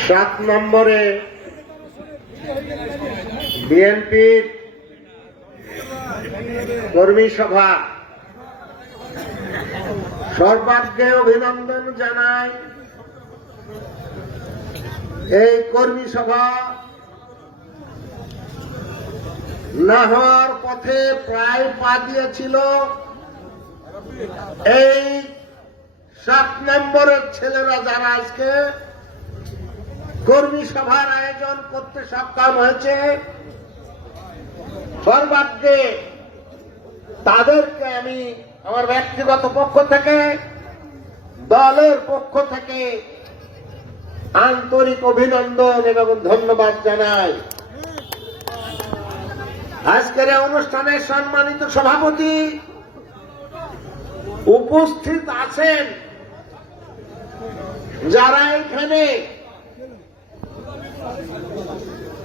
সাত নম্বরে বিএনপির কর্মী সভা। সর্বাগ্যে অভিনন্দন জানাই। এই কর্মী সভা না হওয়ার পথে প্রায় পা দিয়েছিল এই সাত নম্বরের ছেলেরা যারা আজকে কর্মী সভার আয়োজন করতে সক্ষম হয়েছে। সর্বাগ্যে তাদেরকে আমি আমার ব্যক্তিগত পক্ষ থেকে, দলের পক্ষ থেকে আন্তরিক অভিনন্দন এবং ধন্যবাদ জানাই। আজকের অনুষ্ঠানের সম্মানিত সভাপতি উপস্থিত আছেন যারা এখানে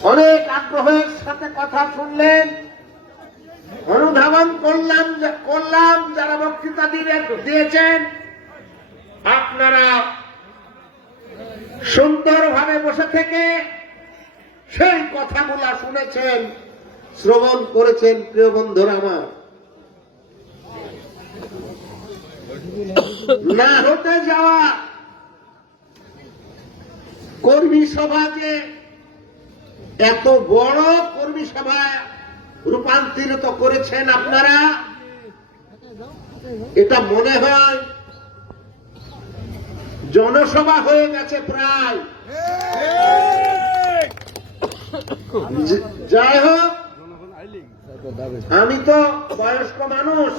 অনেক আগ্রহের সাথে কথা শুনলেন। অনুধাবন করলাম করলাম, যারা বক্তৃতা দিয়ে- দিয়েছেন। আপনারা সুন্দরভাবে বসে থেকে সেই কথাগুলা শুনেছেন, শ্রবণ করেছেন, প্রিয় বন্ধুরা আমার। না হতে যাওয়া কর্মী সভা যে এত বড় কর্মী সভা রূপান্তরিত করেছেন আপনারা? এটা মনে হয় জনসভা হয়ে গেছে প্রায়। যাই হোক, আমি তো বয়স্ক মানুষ।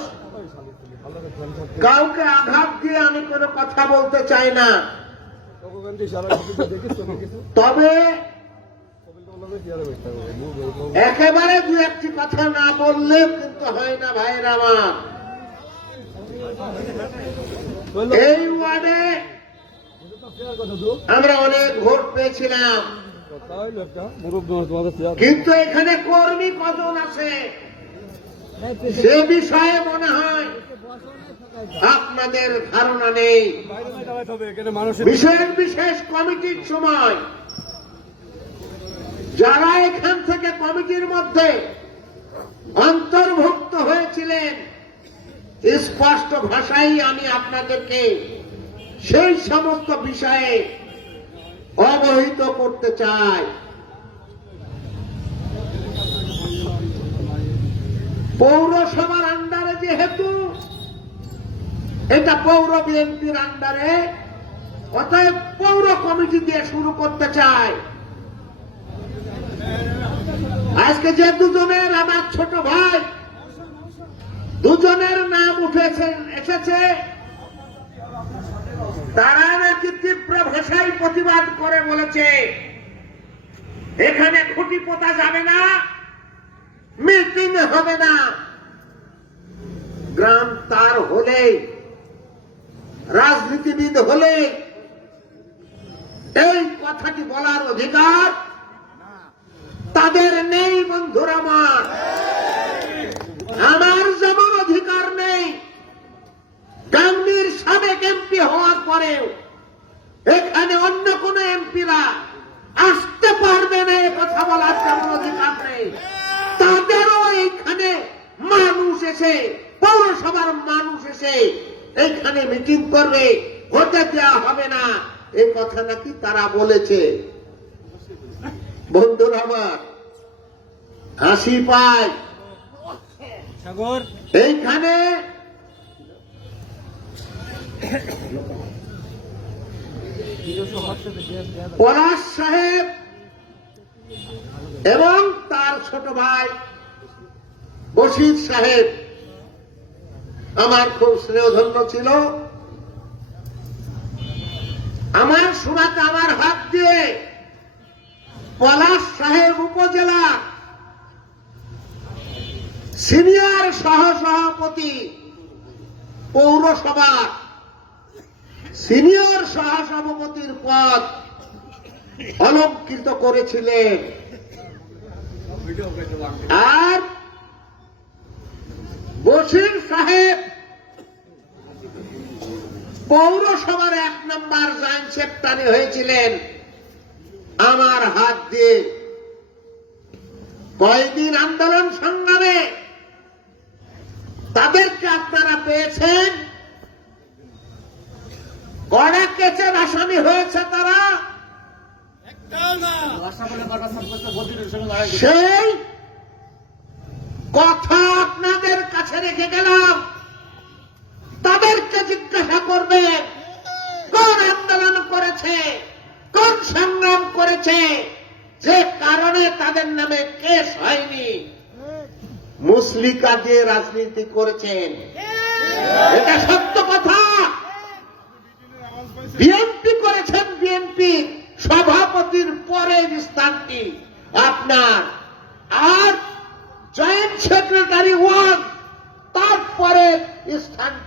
কাউকে আঘাত দিয়ে আমি কোনো কথা বলতে চাই না। তবে একেবারে দু একটি কথা না বললেও কিন্তু হয় না ভাইয়ের আমার। এই ওয়ার্ডে আমরা অনেক ভোট পেয়েছিলাম। কিন্তু এখানে কর্মী কজন আছে? সে বিষয়ে মনে হয় আপনাদের ধারণা নেই। বিশেষ বিশেষ কমিটির সময় যারা এখান থেকে কমিটির মধ্যে অন্তর্ভুক্ত হয়েছিলেন, স্পষ্ট ভাষায় আমি আপনাদেরকে সেই সমস্ত বিষয়ে অবহিত করতে চাই। পৌরসভার আন্ডারে যেহেতু এটা পৌর বিএনপির আন্ডারে। অতএব পৌর কমিটি দিয়ে শুরু করতে চাই। আজকে যে দুজনের আমার ছোট ভাই, দুজনের নাম উঠেছে, এসেছে, তারা নাকি তীব্র ভাষায় প্রতিবাদ করে বলেছে, এখানে খুঁটি পোতা যাবে না, মিটিং হবে না। গ্রাম তার হলে রাজনীতিবিদ হলে এই কথাটি বলার অধিকার তাদের নেই, বন্ধুর আমার। আমার যেমন অধিকার নেই, গান্ধীর সাবেক এমপি হওয়ার পরেও এখানে অন্য কোন এমপিরা আসতে পারবে না এ কথা বলার তেমন অধিকার নেই। তাদেরও এইখানে মানুষ এসে, পৌরসভার মানুষ এসে এইখানে মিটিং করবে হতে দেওয়া হবে না। এই কথা নাকি তারা বলেছে। বন্ধুরা আমার হাসি পায়। এইখানে পলাশ সাহেব এবং তার ছোট ভাই বশির সাহেব। আমার খুব স্নেহধন্য ছিল। আমার শোনাতে আমার হাত দিয়ে পলাশ সাহেব উপজেলা সিনিয়র সহসভাপতি পৌরসভা সিনিয়র সহসভাপতির পদ অলঙ্কৃত করেছিলেন। আর বসির সাহেব পৌরসভার এক নম্বর জয়েন্ট সেক্রেটারি হয়েছিলেন আমার হাত দিয়ে। কয়দিন আন্দোলন সংগ্রামে তাদেরকে আপনারা পেয়েছেন? গড়া কেচের আসামি হয়েছে তারা। সেই কথা আপনাদের কাছে রেখে গেলাম। তাদেরকে জিজ্ঞাসা করবেন কোন আন্দোলন করেছে, কোন সংগ্রাম করেছে, যে কারণে তাদের নামে কেস হয়নি। মুসলিকা দিয়ে রাজনীতি করেছেন। এটা সত্য কথা। বিএনপি করেছেন বিএনপি সভাপতির পরের স্থানটি আপনার আর জয়েন্ট সেক্রেটারি ওয়ান তারপরে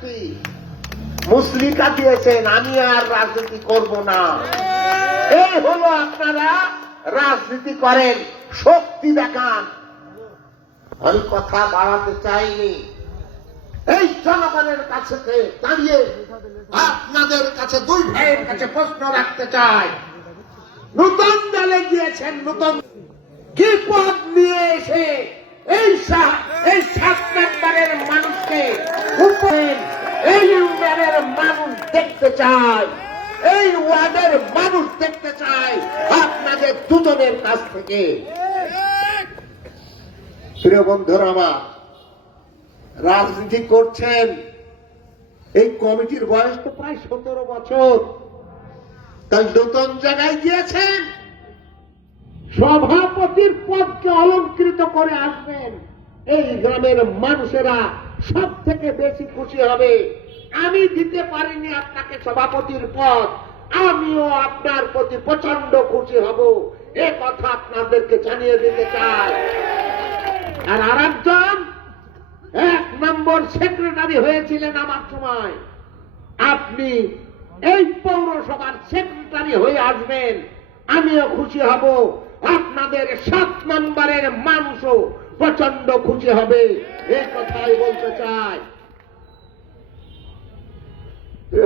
স্থানটি মুসলিকা দিয়েছেন, আমি আর রাজনীতি করব না। এই হলো আপনারা রাজনীতি করেন, শক্তি দেখান। আমি কথা বাড়াতে চাইনি। এই জনগণের কাছে দাঁড়িয়ে আপনাদের কাছে দুই ভাইয়ের কাছে প্রশ্ন রাখতে চাই। নূতন দলে গিয়েছেন, নূতন কি পদ নিয়ে এসে এই এই সাত মেম্বারের মানুষকে উপরেন এই ইউনিয়নের মানুষ দেখতে চায় এই ওয়ার্ডের মানুষ দেখতে চায় আপনাদের দুজনের কাছ থেকে। প্রিয় বন্ধুরা আমার, রাজনীতি করছেন, এই কমিটির বয়স তো প্রায় সতেরো বছর। তাই নতুন জায়গায় গিয়েছেন, সভাপতির পদকে অলঙ্কৃত করে আসবেন। এই গ্রামের মানুষেরা সব থেকে বেশি খুশি হবে। আমি দিতে পারিনি আপনাকে সভাপতির পদ। আমিও আপনার প্রতি প্রচণ্ড খুশি হব। এ কথা আপনাদেরকে জানিয়ে দিতে চাই। আর আরেকজন এক নম্বর সেক্রেটারি হয়েছিলেন আমার সময়। আপনি এই পৌরসভার সেক্রেটারি হয়ে আসবেন। আমিও খুশি হব। আপনাদের সাত নম্বরের মানুষও প্রচণ্ড খুশি হবে। এই কথাই বলতে চাই।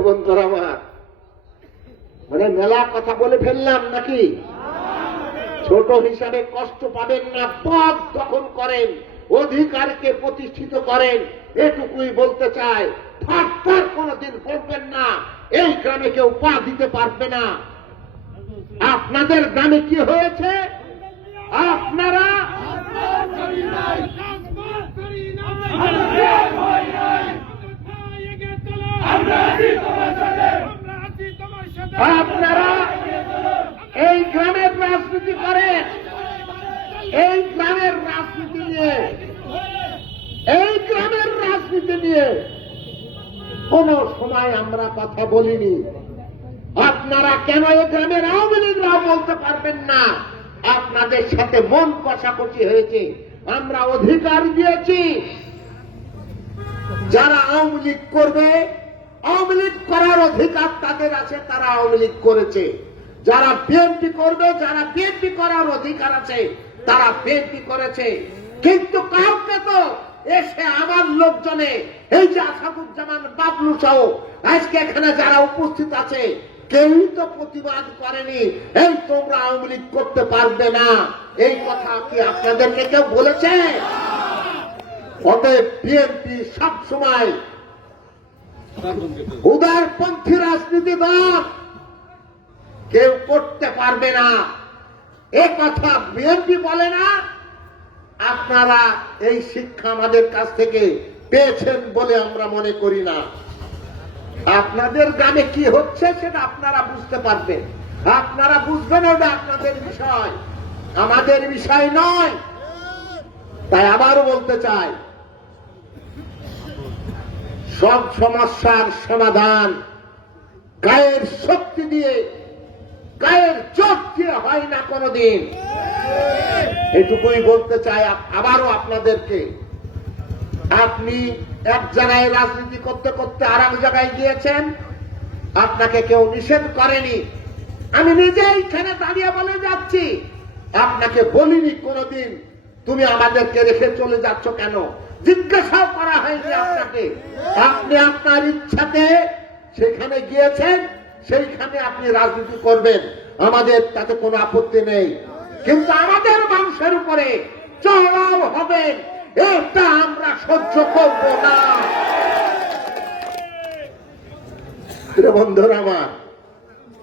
বন্ধুরা আমার মানে মেলা কথা বলে ফেললাম নাকি? ছোট হিসাবে কষ্ট পাবেন না, পদ দখল করেন, অধিকারকে প্রতিষ্ঠিত করেন, এটুকুই বলতে চাই। ফাটফাট কোনোদিন করবেন না, এই গ্রামে কেউ পা দিতে পারবে না। আপনাদের গ্রামে কি হয়েছে? আপনারা এই গ্রামের রাজনীতি করেন এই গ্রামের রাজনীতি নিয়ে এই গ্রামের রাজনীতি নিয়ে কোন সময় আমরা কথা বলিনি। আপনারা কেন এই গ্রামের আওয়ামী লীগরাও বলতে পারবেন না? আপনাদের সাথে মন কষাকষি হয়েছে। আমরা অধিকার দিয়েছি। যারা আওয়ামী লীগ করবে, আওয়ামী লীগ করার অধিকার তাদের আছে, তারা আওয়ামী লীগ করেছে। যারা বিএনপি করবে, যারা বিএনপি করার অধিকার আছে, তারা বিএনপি করেছে। কিন্তু কাউকে তো এসে আমার লোকজনে এই যে আসাদুজ্জামান বাবলু সহ, আজকে এখানে যারা উপস্থিত আছে, কেউই তো প্রতিবাদ করেনি। এই তোমরা আওয়ামী লীগ করতে পারবে না। এই কথা কি আপনাদেরকে কেউ বলেছে? অতএব বিএনপি সব সময় উদারপন্থী রাজনীতি দল কেউ করতে পারবে না। এ কথা বিএনপি বলে না। আপনারা এই শিক্ষা আমাদের কাছ থেকে পেয়েছেন বলে আমরা মনে করি না। আপনাদের গ্রামে কি হচ্ছে সেটা আপনারা বুঝতে পারবেন। আপনারা বুঝবেন ওটা আপনাদের বিষয়। আমাদের বিষয় নয়। তাই আবারও বলতে চাই, সব সমস্যার সমাধান গায়ের শক্তি দিয়ে, গায়ের চোখ দিয়ে হয় না কোনোদিন। এটুকুই বলতে চাই আবারও আপনাদেরকে। আপনি এক জায়গায় রাজনীতি করতে করতে আর এক জায়গায় গিয়েছেন, আপনাকে কেউ নিষেধ করেনি। আমি নিজে এইখানে দাঁড়িয়ে বলে যাচ্ছি, আপনাকে বলিনি কোনোদিন, তুমি আমাদেরকে রেখে চলে যাচ্ছ কেন? জিজ্ঞাসাও করা হয়নি আপনাকে। আপনি আপনার ইচ্ছাতে সেখানে গিয়েছেন, সেইখানে আপনি রাজনীতি করবেন। আমাদের তাতে কোনো আপত্তি নেই। কিন্তু আমাদের মানুষের উপরে চড়াও হবেন এটা আমরা সহ্য করব না। বন্ধুরা আমার,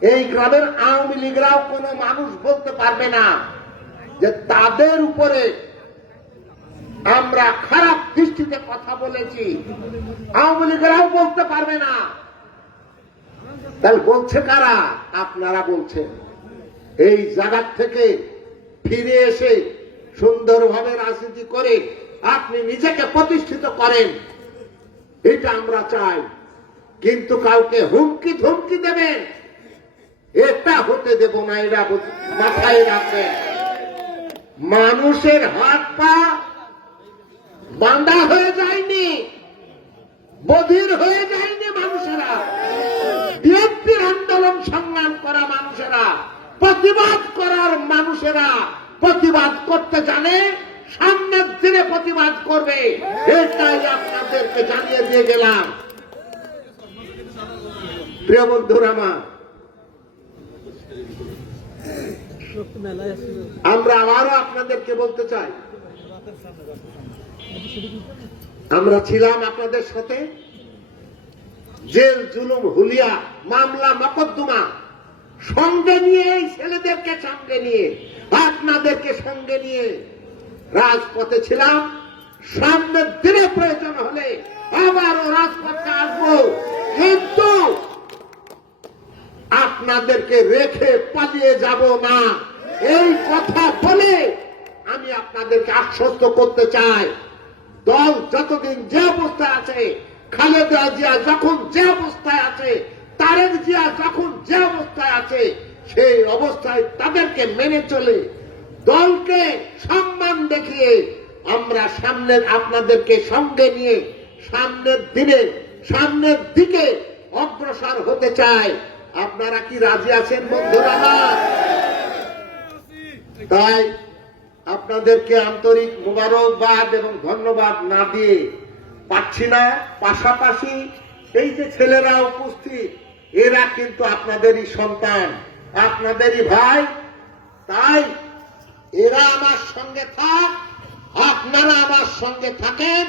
এই গ্রামের আওয়ামী লীগরাও কোনো মানুষ বলতে পারবে না যে তাদের উপরে আমরা খারাপ দৃষ্টিতে কথা বলেছি। আওয়ামী লীগরাও বলতে পারবে না। তাহলে বলছে কারা? আপনারা বলছেন। এই জায়গার থেকে ফিরে এসে সুন্দরভাবে রাজনীতি করে আপনি নিজেকে প্রতিষ্ঠিত করেন। এটা আমরা চাই। কিন্তু কাউকে হুমকি ধমকি দেবেন। এটা হতে দেব না এরা মাথায় রাখবেন। মানুষের হাত পা বাঁধা হয়ে যায়নি, বধির হয়ে যায়নি মানুষেরা। বিএনপির আন্দোলন সংগ্রাম করা মানুষেরা, প্রতিবাদ করার মানুষেরা প্রতিবাদ করতে জানে সামনের দিনে প্রতিবাদ করবে। এটাই আপনাদেরকে জানিয়ে দিয়ে গেলাম। প্রিয় বন্ধুরা আমার, আমরা আবারও আপনাদেরকে বলতে চাই, আমরা ছিলাম আপনাদের সাথে জেল, জুলুম, হুলিয়া, মামলা, মকদ্দমা, সঙ্গে নিয়ে এই ছেলেদেরকে সঙ্গে নিয়ে, আপনাদেরকে সঙ্গে নিয়ে রাজপথে ছিলাম সামনের দিনে প্রয়োজন হলে আবারও রাজপথে আসব। কিন্তু আপনাদেরকে রেখে পালিয়ে যাব না। এই কথা বলে আমি আপনাদেরকে আশ্বস্ত করতে চাই। দল যতদিন যে অবস্থায় আছে, খালেদা জিয়া যখন যে অবস্থায় আছে, তারেক জিয়া যখন যে অবস্থায় আছে, সেই অবস্থায় তাদেরকে মেনে চলে দলকে সম্মান দেখিয়ে আমরা সামনের আপনাদেরকে সঙ্গে নিয়ে সামনের দিনে, সামনের দিকে অগ্রসর হতে চাই। আপনারা কি রাজি আছেন, বন্ধুরা? তাই আপনাদেরকে আন্তরিক মোবারকবাদ এবং ধন্যবাদ না দিয়ে পাচ্ছি না। পাশাপাশি এই যে ছেলেরা উপস্থিত, এরা কিন্তু আপনাদেরই সন্তান, আপনাদেরই ভাই। তাই এরা আমার সঙ্গে থাক, আপনারা আমার সঙ্গে থাকেন,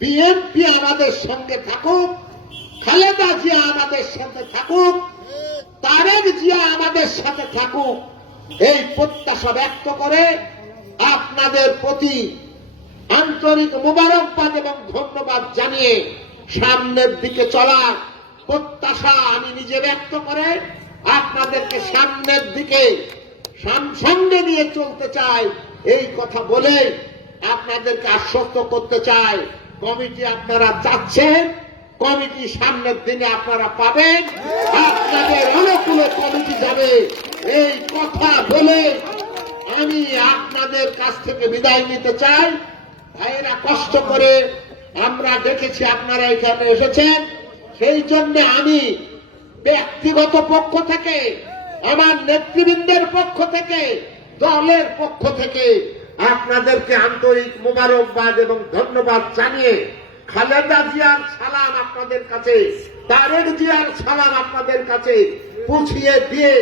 বিএনপি আমাদের সঙ্গে থাকুক, খালেদা জিয়া আমাদের সাথে থাকুক, তারেক জিয়া আমাদের সাথে থাকুক। এই প্রত্যাশা ব্যক্ত করে আপনাদের প্রতি আন্তরিক মোবারকবাদ এবং ধন্যবাদ জানিয়ে সামনের দিকে চলার প্রত্যাশা আমি নিজে ব্যক্ত করে আপনাদেরকে সামনের দিকে সঙ্গে নিয়ে চলতে চাই। এই কথা বলে আপনাদেরকে আশ্বস্ত করতে চাই। কমিটি আপনারা চাচ্ছেন, কমিটি সামনের দিনে আপনারা পাবেন। আপনাদের অনুকূলে কমিটি যাবে। এই কথা বলে আমি আপনাদের কাছ থেকে বিদায় নিতে চাই। ভাইয়েরা কষ্ট করে আমরা দেখেছি আপনারা এখানে এসেছেন। সেই জন্য আমি ব্যক্তিগত পক্ষ থেকে আমার নেতৃবৃন্দের পক্ষ থেকে, দলের পক্ষ থেকে আপনাদেরকে আন্তরিক মোবারকবাদ এবং ধন্যবাদ জানিয়ে খালেদা জিয়ার সালাম আপনাদের কাছে, তারেক জিয়ার সালাম আপনাদের কাছে পুছিয়ে দিয়ে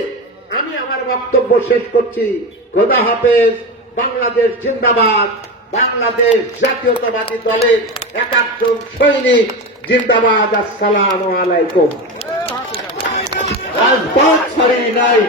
আমি আমার বক্তব্য শেষ করছি। খোদা হাফেজ, বাংলাদেশ জিন্দাবাদ, বাংলাদেশ জাতীয়তাবাদী দলের এক একজন সৈনিক জিন্দাবাদ। আসসালাম আলাইকুম। রাজপথ ছাড়ি নাই